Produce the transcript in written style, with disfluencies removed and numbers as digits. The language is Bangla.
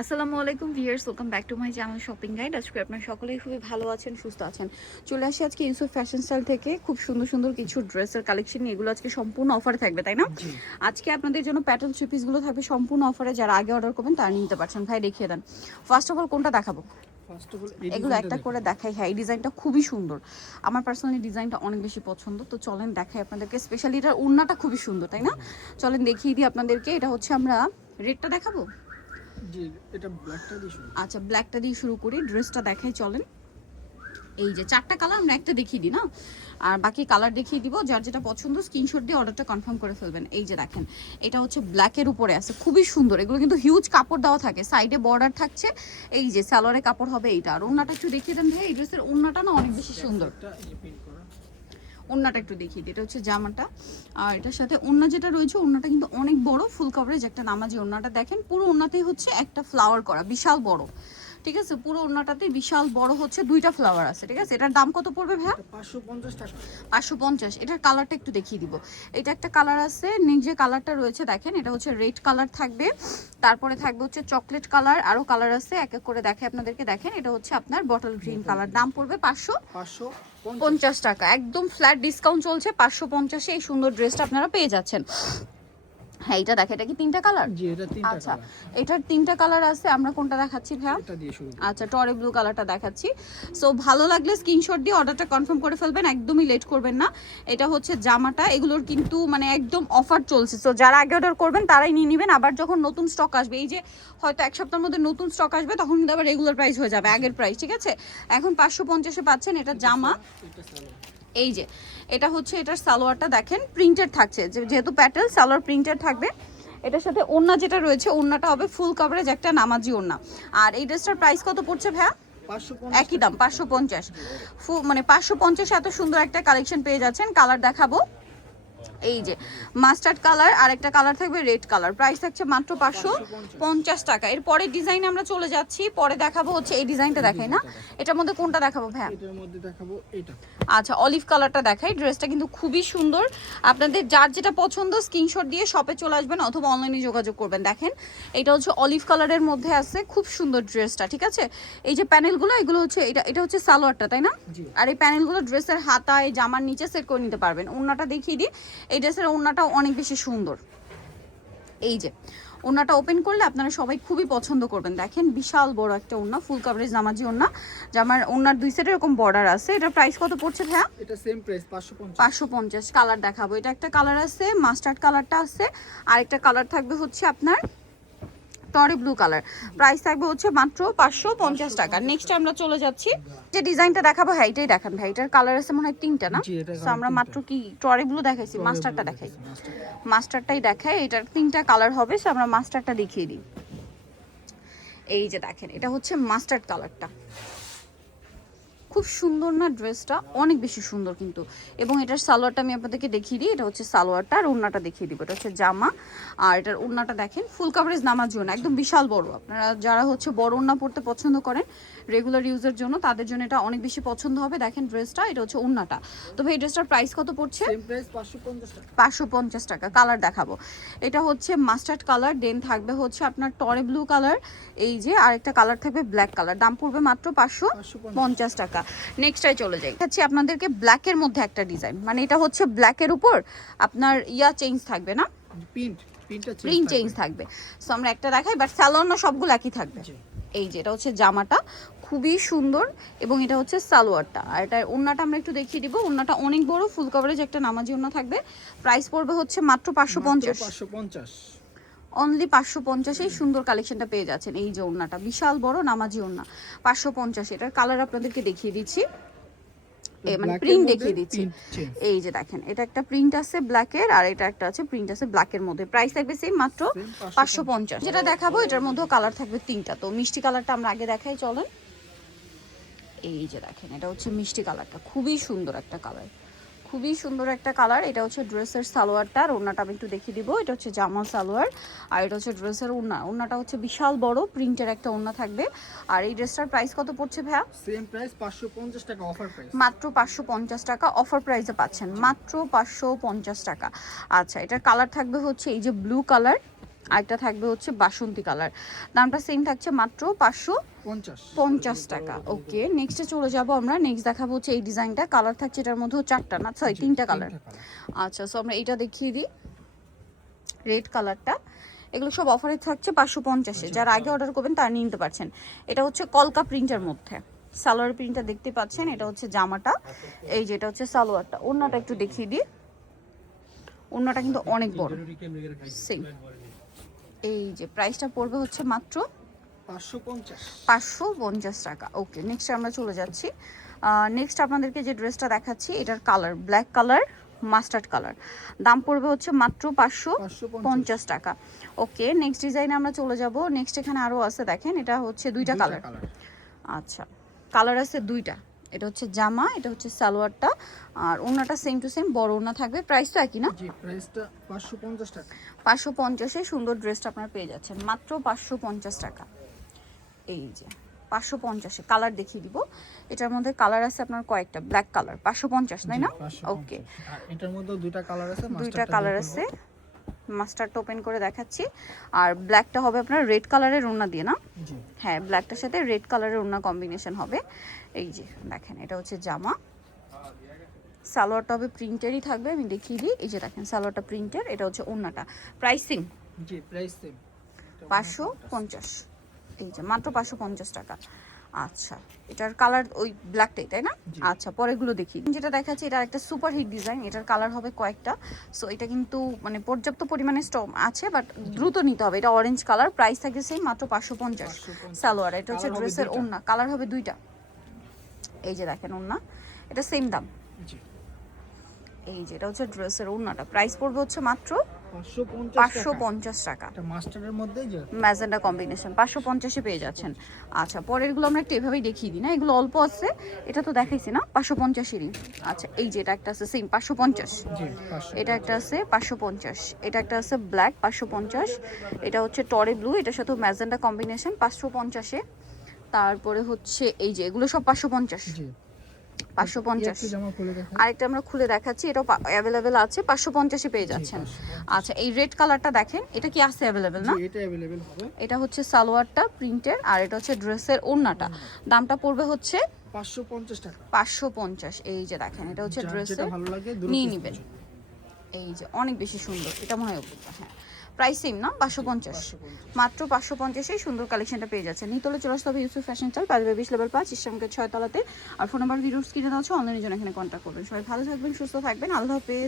আসসালামু আলাইকুম viewers, welcome back to my channel shopping guide. আজকে আপনারা সকলেই খুবই ভালো আছেন, সুস্থ আছেন। চলে আসি আজকে ইউসুফ ফ্যাশন স্টাইল থেকে খুব সুন্দর সুন্দর কিছু ড্রেসের কালেকশন নিয়ে। এগুলো আজকে সম্পূর্ণ অফারে থাকবে, তাই না? জি। আজকে আপনাদের জন্য প্যাটার্ন থ্রি পিসগুলো থাকবে সম্পূর্ণ অফারে। যারা আগে অর্ডার করবেন তারা নিতে পারছেন। ভাই দেখিয়ে দেন, ফার্স্ট অফ অল কোনটা দেখাবো? ফার্স্ট অফ অল এই এগুলো ডিজাইনটা একটা দেখুন। করে দেখাই। হ্যাঁ, এই ডিজাইনটা খুবই সুন্দর, আমার পার্সোনালি ডিজাইনটা অনেক বেশি পছন্দ। তো চলেন দেখাই আপনাদেরকে, স্পেশালি এটার ওড়নাটা খুবই সুন্দর, তাই না? চলেন দেখিয়ে দিই আপনাদেরকে। এটা হচ্ছে আমরা রেডটা দেখাবো। জি, এটা ব্ল্যাকটা দিয়ে শুরু। আচ্ছা, ব্ল্যাকটা দিয়ে শুরু করি, ড্রেসটা দেখাই চলেন। এই যে চারটা কালার আমরা একটা দেখিয়ে দিই না, আর বাকি কালার দেখিয়ে দিব। যার যেটা পছন্দ স্ক্রিনশট দিয়ে অর্ডারটা কনফার্ম করে ফেলবেন। এই যে দেখেন, এটা হচ্ছে ব্ল্যাকের উপরে আছে, খুবই সুন্দর। এগুলো কিন্তু হিউজ কাপড় দেওয়া থাকে, সাইডে বর্ডার থাকছে। এই যে সালোয়ারের কাপড় হবে এইটা। আর ওন্নাটা একটু দেখিয়ে দেন ভাই, এই ড্রেসের ওন্নাটা না অনেক বেশি সুন্দর। এটা এই যে প্রিন্ট করা। ওন্নাটা একটু দেখিয়ে দিই, এটা হচ্ছে জামাটা। আর এটার সাথে ওন্না যেটা রয়েছে, ওন্নাটা কিন্তু অনেক বড়, ফুল কভারেজ একটা নামাজি ওন্নাটা। দেখেন পুরো ওন্নাতেই হচ্ছে একটা ফ্লাওয়ার করা, বিশাল বড়। ঠিক আছে, পুরো ওন্নাটাতে বিশাল বড় হচ্ছে দুইটা ফ্লাওয়ার আছে। ঠিক আছে, এটার দাম কত পড়বে ভাইয়া? এটা 550 টাকা। 550। এটার কালারটা একটু দেখিয়ে দিব। এটা একটা কালার আছে, যে কালারটা রয়েছে দেখেন, এটা হচ্ছে রেড কালার থাকবে, তারপরে থাকবে হচ্ছে চকলেট কালার, আরো কালার আছে, এক এক করে দেখে আপনাদেরকে। দেখেন এটা হচ্ছে আপনার বটল গ্রিন কালার। দাম পড়বে 550 টাকা। একদম ফ্ল্যাট ডিসকাউন্ট চলছে, 550-এ এই সুন্দর ড্রেসটা আপনারা পেয়ে যাচ্ছেন। হ্যাঁ, এটা দেখে, এটা কি তিনটা কালার? জি, এটা তিনটা আচ্ছা, কালার। এটার তিনটা কালার আছে। আমরা কোনটা দেখাচ্ছি ভাইয়া? এটা দিয়ে শুরু। আচ্ছা, টরে ব্লু কালারটা দেখাচ্ছি। সো ভালো লাগলে স্ক্রিনশট দিয়ে অর্ডারটা কনফার্ম করে ফেলবেন, একদমই লেট করবেন না। এটা হচ্ছে জামাটা, এগুলোর কিন্তু মানে একদম অফার চলছে। সো যারা আগে অর্ডার করবেন তারাই নিয়ে নেবেন। আবার যখন নতুন স্টক আসবে, এই যে হয়তো এক সপ্তাহের মধ্যে নতুন স্টক আসবে, তখন কিন্তু আবার রেগুলার প্রাইস হয়ে যাবে আগের প্রাইস। ঠিক আছে, এখন 550-এ পাচ্ছেন এটা জামা। এটা সালোয়ার। এই যে এটা হচ্ছে, এটার সালোয়ারটা দেখেন প্রিন্টেড থাকছে, যেহেতু প্যাটেল সালোয়ার প্রিন্টেড থাকবে। এটার সাথে ওড়না যেটা রয়েছে, ওড়নাটা হবে ফুল কভারেজ একটা নামাজি ওড়না। আর এই ড্রেসটার প্রাইস কত পড়ছে ভাইয়া? 550 একই দাম, 550। মানে 550 এত সুন্দর একটা কালেকশন পেয়ে যাচ্ছেন। কালার দেখাবো, এই যে মাস্টার্ড কালার, আর একটা কালার থাকবে রেড কালার। প্রাইস থাকছে মাত্র 550 টাকা। এর পরের ডিজাইনে আমরা চলে যাচ্ছি, পরে দেখাবো হচ্ছে এই ডিজাইনটা দেখাই না, এটার মধ্যে কোনটা দেখাবো ভাইয়া? এটার মধ্যে দেখাবো এটা। আচ্ছা, অলিভ কালারটা দেখাই। ড্রেসটা কিন্তু খুবই সুন্দর, আপনাদের যার যেটা পছন্দ স্ক্রিনশট দিয়ে শপে চলে আসবেন অথবা অনলাইনে যোগাযোগ করবেন। দেখেন এটা হচ্ছে অলিভ কালারের মধ্যে আছে, খুব সুন্দর ড্রেসটা। ঠিক আছে, এই যে প্যানেলগুলো, এগুলো হচ্ছে এটা হচ্ছে সালোয়ারটা, তাই না? জি। আর এই প্যানেলগুলো ড্রেসের হাতায় জামার নিচে সেট করে নিতে পারবেন। ওড়নাটা দেখিয়ে দিই, এই ড্রেসের ওড়নাটাও অনেক বেশি সুন্দর। এই যে ওড়নাটা ওপেন করলে আপনারা সবাই খুবই পছন্দ করবেন। দেখেন বিশাল বড় একটা ওড়না, ফুল কভারেজ নামাজি ওড়না। জামার ওড়নার দুই সাইডে এরকম বর্ডার আছে। এটার প্রাইস কত পড়ছে ভাইয়া? এটা সেম প্রাইস 550। 550। কালার দেখাবো, এটা একটা কালার আছে, মাস্টার্ড কালারটা আছে, আর একটা কালার থাকবে হচ্ছে আপনার টরে ব্লু কালার। প্রাইস থাকবে হচ্ছে মাত্র 550 টাকা। নেক্সট আমরা চলে যাচ্ছি, যে ডিজাইনটা দেখাবো হ্যাঁ এটাই দেখান ভাই। এটার কালার আছে মনে হয় তিনটা না? জি, এটা তো আমরা মাত্র কি টরে ব্লু দেখাইছি, মাস্টারটা দেখাই। মাস্টারটাই দেখাই, এটার তিনটা কালার হবে। সো আমরা মাস্টারটা দেখিয়ে দিই। এই যে দেখেন, এটা হচ্ছে মাস্টার্ড কালারটা, খুব সুন্দর না ড্রেসটা? অনেক বেশি সুন্দর কিন্তু। এবং এটার সালোয়ারটা আমি আপনাদেরকে দেখিয়ে দিই, এটা হচ্ছে সালোয়ারটা, আর ওড়নাটা দেখিয়ে দিব। এটা হচ্ছে জামা, আর এটার ওড়নাটা দেখেন ফুল কভারেজ নামার জন্য একদম বিশাল বড়। আপনারা যারা হচ্ছে বড় ওড়না পড়তে পছন্দ করেন রেগুলার ইউজের জন্য, তাদের জন্য এটা অনেক বেশি পছন্দ হবে। দেখেন ড্রেসটা, এটা হচ্ছে ওড়নাটা। তো ভাই এই ড্রেসটার প্রাইস কত পড়ছে? সেম প্রাইস 550 টাকা। 550 টাকা। কালার দেখাবো, এটা হচ্ছে মাস্টার্ড কালার, দেন থাকবে হচ্ছে আপনার টরে ব্লু কালার, এই যে আরেকটা কালার থাকবে ব্ল্যাক কালার। দাম পড়বে মাত্র 550 টাকা। নেক্সটটাই চলে যাই, হচ্ছে আপনাদেরকে ব্ল্যাকের মধ্যে একটা ডিজাইন, মানে এটা হচ্ছে ব্ল্যাকের উপর আপনার চেঞ্জ থাকবে না, প্রিন্ট চেঞ্জ থাকবে। সো আমরা একটা দেখাই, বাট স্যালোয়ার না সবগুলো একই থাকবে। এই যে এটা হচ্ছে জামাটা, খুবই সুন্দর, এবং এটা হচ্ছে সালোয়ারটা। আর এটা ওড়নাটা আমরা একটু দেখিয়ে দিব। ওড়নাটা অনেক বড়, ফুল কভারেজ একটা নামাজি ওড়না থাকবে। প্রাইস পড়বে হচ্ছে মাত্র 550। অনলি 550 এই সুন্দর কালেকশনটা পেয়ে যাচ্ছেন। এই যে ওড়নাটা বিশাল বড় নামাজি ওড়না, 550। এটার কালার আপনাদেরকে দেখিয়ে দিচ্ছি, মানে প্রিন্ট দেখিয়ে দিচ্ছি। এই যে দেখেন, এটা একটা প্রিন্ট আছে ব্ল্যাকের, আর এটা একটা আছে প্রিন্ট আছে ব্ল্যাকের মধ্যে। প্রাইস থাকবে সেম, মাত্র 550। যেটা দেখাবো এটার মধ্যেও কালার থাকবে তিনটা। তো মিষ্টি কালারটা আমরা আগে দেখাই চলেন। এই যে দেখেন, এটা হচ্ছে মিষ্টি কালারটা, খুবই সুন্দর একটা কালার, খুবই সুন্দর একটা কালার। এটা হচ্ছে ড্রেসের সালোয়ারটা, আর ওড়নাটা আমি একটু দেখিয়ে দিব। এটা হচ্ছে জামা সালোয়ার, আর এটা হচ্ছে ড্রেসের ওড়না। ওড়নাটা হচ্ছে বিশাল বড় প্রিন্টের একটা ওড়না থাকবে। আর এই ড্রেসটার প্রাইস কত পড়ছে ভাইয়া? সেম প্রাইস 550 টাকা, অফার প্রাইস মাত্র 550 টাকা, অফার প্রাইসে পাচ্ছেন মাত্র 550 টাকা। আচ্ছা, এটার কালার থাকবে হচ্ছে এই যে ব্লু কালার, আরেকটা থাকবে হচ্ছে বাসন্তী কালার, দামটা সেম থাকছে মাত্র 550 টাকা। ওকে, নেক্সটে চলে যাব আমরা। নেক্সট দেখাবো হচ্ছে এই ডিজাইনটা, কালার থাকছে এটার মধ্যে চারটা না সরি তিনটা কালার। আচ্ছা, সো আমরা এটা দেখিয়ে দিই, রেড কালারটা। এগুলো সব অফারে থাকছে 550-এ, যারা আগে অর্ডার করবেন তারা নিয়ে নিতে পারছেন। এটা হচ্ছে কলকা প্রিন্টের মধ্যে, সালোয়ার প্রিন্টটা দেখতে পাচ্ছেন, এটা হচ্ছে জামাটা, এই যে এটা হচ্ছে সালোয়ারটা। ওড়নাটা একটু দেখিয়ে দিই, ওড়নাটা কিন্তু অনেক বড় সেম। এই যে প্রাইসটা পড়বে হচ্ছে মাত্র 550 টাকা। ওকে, নেক্সট আমরা চলে যাচ্ছি। নেক্সট আপনাদেরকে যে ড্রেসটা দেখাচ্ছি এটার colour black colour, mustard colour, দাম পড়বে হচ্ছে মাত্র 550 টাকা। ওকে, নেক্সট ডিজাইনে আমরা চলে যাব। নেক্সট এখানে আরও আছে, দেখেন এটা হচ্ছে দুইটা কালার। আচ্ছা, কালার আছে দুইটা, এটা হচ্ছে জামা, এটা হচ্ছে সালোয়ারটা, আর ওড়নাটা সেম টু সেম বড় ওড়না থাকবে। প্রাইস তো একই না? জি, প্রাইসটা 550 টাকা। 550-এ সুন্দর ড্রেসটা আপনারা পেয়ে যাচ্ছেন মাত্র 550 টাকা। এই যে 550-এ কালার দেখিয়ে দিব, এটার মধ্যে কালার আছে আপনার কয়েকটা, ব্ল্যাক কালার 550 তাই না? ওকে, এটার মধ্যে দুইটা কালার আছে, দুইটা কালার আছে, মাস্টারটা ওপেন করে দেখাচ্ছি। আর ব্ল্যাকটা হবে আপনার রেড কালারের ওড়না দিয়ে না? জি হ্যাঁ, ব্ল্যাকটার সাথে রেড কালারের ওড়না কম্বিনেশন হবে। এই যে দেখেন, এটা হচ্ছে জামা, সালোয়ারটা হবে প্রিন্টেরই থাকবে, আমি দেখিয়ে দিই। এই যে দেখেন সালোয়ারটা প্রিন্টের, এটা হচ্ছে ওড়নাটা। প্রাইসিং জি, প্রাইস সেম 550, এই যে মাত্র 550 টাকা। আচ্ছা, এটার কালার ওই ব্ল্যাকটাই তাই না? আচ্ছা, পরেরগুলো দেখি। যেটা দেখাচ্ছি এটা একটা সুপার হিট ডিজাইন, এটার কালার হবে কয়েকটা। সো এটা কিন্তু মানে পর্যাপ্ত পরিমাণে স্টক আছে, বাট দ্রুত নিতে হবে। এটা অরেঞ্জ কালার, প্রাইস থাকবে সেই মাত্র 550 সালোয়ার। এটা হচ্ছে ড্রেসের ওড়না, কালার হবে দুইটা। এই যে দেখেন ওড়না, এটা সেম দাম। জি, এই যে এটা হচ্ছে ড্রেসের ওড়নাটা, প্রাইস পড়বে হচ্ছে মাত্র 550 টাকা। এটা মাস্টারের মধ্যে যে ম্যাজেন্ডা কম্বিনেশন 550-এ পেয়ে যাচ্ছেন। আচ্ছা, পরেরগুলো আমরা একটু এভাবেই দেখিয়ে দিই না, এগুলো অল্প আছে, এটা তো দেখাইছি না 550-এরই। আচ্ছা, এই যে এটা একটা আছে সেম 550, জি এটা একটা আছে 550, এটা একটা আছে ব্ল্যাক 550, এটা হচ্ছে টরে ব্লু, এটার সাথে ম্যাজেন্ডা কম্বিনেশন 550-এ। তারপরে হচ্ছে এই যে এগুলো সব 550, জি 550। জামা খুলে দেখেন, আরেকটা আমরা খুলে দেখাচ্ছি, এটাও অ্যাভেলেবেল আছে, 550-এ পেয়ে যাচ্ছেন। আচ্ছা, এই রেড কালারটা দেখেন, এটা কি আছে অ্যাভেলেবেল না? জি এটা अवेलेबल হবে। এটা হচ্ছে সালোয়ারটা প্রিন্টের, আর এটা হচ্ছে ড্রেসের ওড়নাটা। দামটা পড়বে হচ্ছে 550 টাকা। 550। এই যে দেখেন, এটা হচ্ছে যেটা ড্রেসের, ভালো লাগে দ্রুত নিয়ে নেবেন। এই যে অনেক বেশি সুন্দর, এটা মনে হয় হ্যাঁ প্রাইস সেম না? 550, মাত্র 550-এই সুন্দর কালেকশনটা পেয়ে যাচ্ছে। নিতলে চলে আসতে হবে ইউসুফ ফ্যাশন স্টাইল, 5/20 লেভেল 5, ইসলামকে 6 তলাতে। আর ফোন নাম্বার ভিডিওর স্ক্রিনে দেওয়া আছে, অনলাইনের জন্য এখানে কন্ট্যাক্ট করবেন। সবাই ভালো থাকবেন, সুস্থ থাকবেন, আল্লাহ হাফেজ।